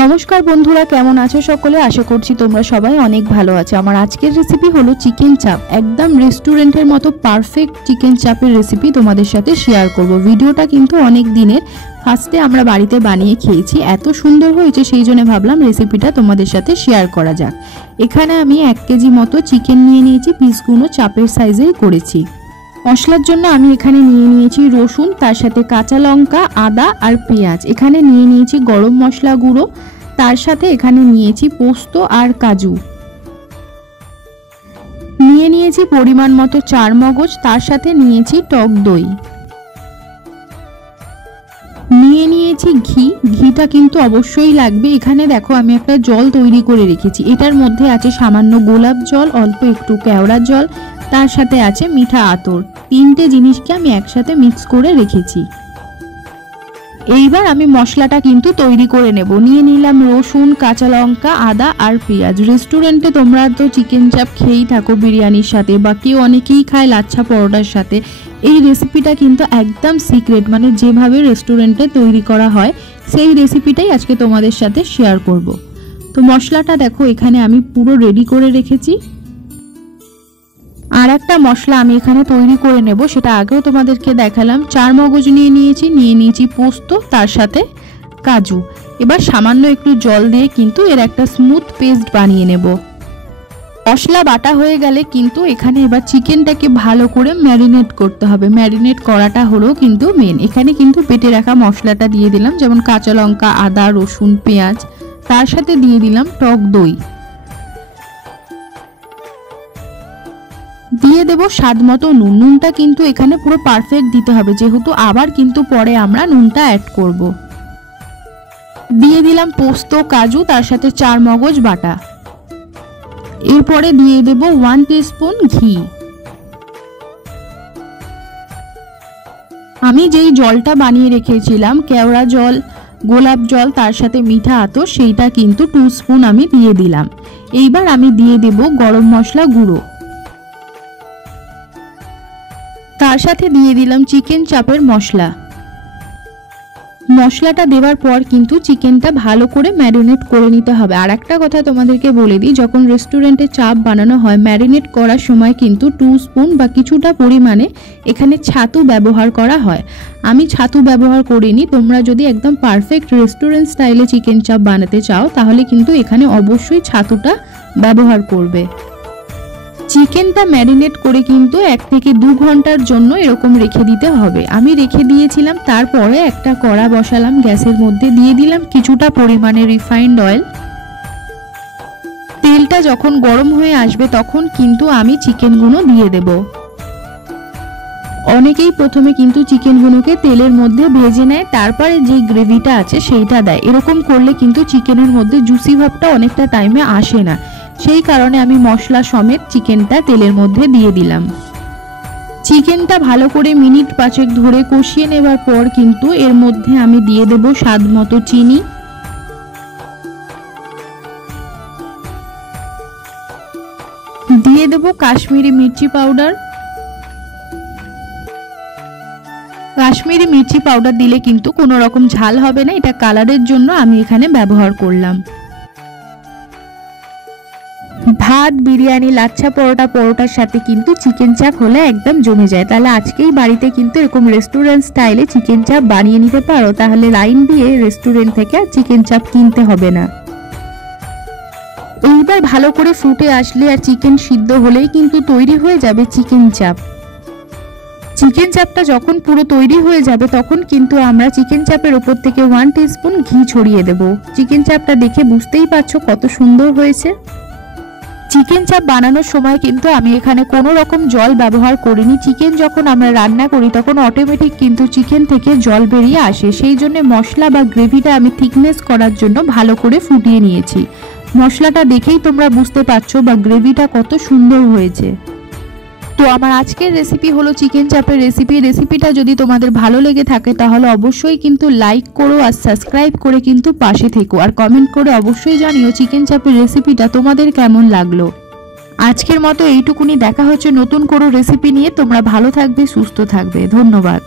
नमस्कार बंधुरा केमन आछो सकले आशा करछि तोमरा सबाई अनेक भालो आछो। आमार आजकेर रेसिपि हलो चिकेन चाप। एकदम रेस्टुरेंटेर मतो पारफेक्ट चिकेन चापेर रेसिपि तोमादेर साथे शेयार करब। भिडियोटा किन्तु अनेक दिनेर, फार्स्टे आमरा बाड़ीते बानिये खेयेछि, एत सुंदर हयेछे सेई जोन्नो भाबलाम रेसिपिटा तोमादेर साथे शेयार करा जाक। एखाने आमि 1 केजी मतो चिकेन निये नियेछि, पिसगुलो चापेर साइजेर करेछि। मशलार जন্য আমি এখানে নিয়ে নিয়েছি রসুন, তার সাথে কাঁচা লঙ্কা, আদা আর পেঁয়াজ। এখানে নিয়ে নিয়েছি গরম মশলা গুঁড়ো, তার সাথে এখানে নিয়েছি পোস্ত আর কাজু। নিয়ে নিয়েছি পরিমাণ মতো চারমগজ, তার সাথে নিয়েছি টক দই। নিয়ে নিয়েছি ঘি। ঘিটা কিন্তু অবশ্যই লাগবে। এখানে দেখো আমি একটা জল তৈরি করে রেখেছি। এটার মধ্যে আছে সামান্য গোলাপ জল, অল্প একটু কেওড়া জল, তার সাথে আছে মিঠা আতর। তিনটে জিনিসকে আমি একসাথে মিক্স করে রেখেছি। এইবার আমি মশলাটা কিন্তু তৈরি করে নেব। নিয়ে নিলাম রসুন, কাঁচা লঙ্কা, আদা আর পেঁয়াজ। রেস্টুরেন্টে তোমরা তো চিকেন চাপ খেয়েই থাকো বিরিয়ানির সাথে, বা কেউ অনেকেই খায় লাচ্ছা পরোটার সাথে। এই রেসিপিটা কিন্তু একদম সিক্রেট, মানে যেভাবে রেস্টুরেন্টে তৈরি করা হয় সেই রেসিপিটাই আজকে তোমাদের সাথে শেয়ার করব। তো মশলাটা দেখো এখানে আমি পুরো রেডি করে রেখেছি। আর একটা মশলা আমি এখানে তৈরি করে নেব, সেটা আগেও তোমাদেরকে দেখালাম। চারমগজ নিয়ে নিয়েছি পোস্ত, তার সাথে কাজু। এবার সামান্য একটু জল দিয়ে কিন্তু এর একটা স্মুথ পেস্ট বানিয়ে নেব। মশলা বাটা হয়ে গেলে কিন্তু এখানে এবার চিকেনটাকে ভালো করে ম্যারিনেট করতে হবে। ম্যারিনেট করাটা হলো কিন্তু মেন। এখানে কিন্তু বেটে রাখা মশলাটা দিয়ে দিলাম, যেমন কাঁচা লঙ্কা, আদা, রসুন, পেঁয়াজ, তার সাথে দিয়ে দিলাম টক দই। দিয়ে দেব স্বাদ মতো নুন। নুনটা কিন্তু এখানে পুরো পারফেক্ট দিতে হবে, যেহেতু আবার কিন্তু পরে আমরা নুনটা অ্যাড করব। দিয়ে দিলাম পোস্ত, কাজু, তার সাথে চারমগজ বাটা। এরপরে দিয়ে দেব 1 টিস্পুন ঘি। আমি যেই জলটা বানিয়ে রেখেছিলাম, কেওড়া জল, গোলাপ জল, তার সাথে মিঠা আতর, সেইটা কিন্তু 2 স্পুন আমি দিয়ে দিলাম। এইবার আমি দিয়ে দেব গরম মশলা গুঁড়ো, তার সাথে দিয়ে দিলাম চিকেন চাপের মশলা। মশলাটা দেওয়ার পর কিন্তু চিকেনটা ভালো করে ম্যারিনেট করে নিতে হবে। আর একটা কথা তোমাদেরকে বলে দিই, যখন রেস্টুরেন্টে চাপ বানানো হয় ম্যারিনেট করার সময় কিন্তু 2 স্পুন বা কিছুটা পরিমাণে এখানে ছাতু ব্যবহার করা হয়। আমি ছাতু ব্যবহার করিনি। তোমরা যদি একদম পারফেক্ট রেস্টুরেন্ট স্টাইলে চিকেন চাপ বানাতে চাও তাহলে কিন্তু এখানে অবশ্যই ছাতুটা ব্যবহার করবে। চিকেনটা ম্যারিনেট করে কিন্তু 1 থেকে 2 ঘন্টার জন্য এরকম রেখে দিতে হবে। আমি রেখে দিয়েছিলাম। তারপরে একটা কড়া বসালাম, গ্যাসের মধ্যে দিয়ে দিলাম কিছুটা পরিমাণে রিফাইন্ড অয়েল। তেলটা যখন গরম হয়ে আসবে তখন কিন্তু আমি চিকেনগুলো দিয়ে দেব। অনেকেই প্রথমে কিন্তু চিকেনগুলোকে তেলের মধ্যে ভেজে নেয়, তারপরে যে গ্রেভিটা আছে সেইটা দেয়। এরকম করলে কিন্তু চিকেনের মধ্যে জুসি ভাবটা অনেকটা টাইমে আসে না। সেই কারণে আমি মশলা সমেত চিকেনটা তেলের মধ্যে দিয়ে দিলাম। চিকেনটা ভালো করে মিনিট 5 ধরে কষিয়ে নেবার পর কিন্তু এর মধ্যে আমি দিয়ে দেব স্বাদ মতো চিনি, দিয়ে দেব কাশ্মীরি মির্চি পাউডার। কাশ্মীরি মির্চি পাউডার দিলে কিন্তু কোনো রকম ঝাল হবে না, এটা কালারের জন্য আমি এখানে ব্যবহার করলাম। ভাত, বিরিয়ানি, লাচ্ছা পরোটা, পরোটার সাথে কিন্তু চিকেন চাপ হলে একদম জমে যায়। তাহলে আজকেই বাড়িতে কিন্তু এরকম রেস্টুরেন্ট স্টাইলে চিকেন চাপ বানিয়ে নিতে পারো, তাহলে লাইন দিয়ে রেস্টুরেন্ট থেকে চিকেন চাপ কিনতে হবে না। এইবার ভালো করে ফুটে আসলে আর চিকেন সিদ্ধ হলেই কিন্তু তৈরি হয়ে যাবে চিকেন চাপ। চিকেন চাপটা যখন পুরো তৈরি হয়ে যাবে তখন কিন্তু আমরা চিকেন চাপের উপর থেকে 1 টিস্পুন ঘি ছড়িয়ে দেব। চিকেন চাপটা দেখে বুঝতেই পারছো কত সুন্দর হয়েছে। চিকেন চাপ বানানোর সময় কিন্তু আমি এখানে কোনো রকম জল ব্যবহার করিনি। চিকেন যখন আমরা রান্না করি তখন অটোমেটিক কিন্তু চিকেন থেকে জল বেরিয়ে আসে, সেই জন্য মশলা বা গ্রেভিটা আমি থিকনেস করার জন্য ভালো করে ফুটিয়ে নিয়েছি। মশলাটা দেখেই তোমরা বুঝতে পারছো বা গ্রেভিটা কত সুন্দর হয়েছে। তো আমার আজকের রেসিপি হলো চিকেন চাপের রেসিপি। রেসিপিটা যদি তোমাদের ভালো লেগে থাকে তাহলে অবশ্যই কিন্তু লাইক করো আর সাবস্ক্রাইব করে কিন্তু পাশে থেকো, আর কমেন্ট করে অবশ্যই জানিও চিকেন চাপের রেসিপিটা তোমাদের কেমন লাগলো। আজকের মতো এইটুকুনি। দেখা হচ্ছে নতুন কোনো রেসিপি নিয়ে। তোমরা ভালো থাকবে, সুস্থ থাকবে। ধন্যবাদ।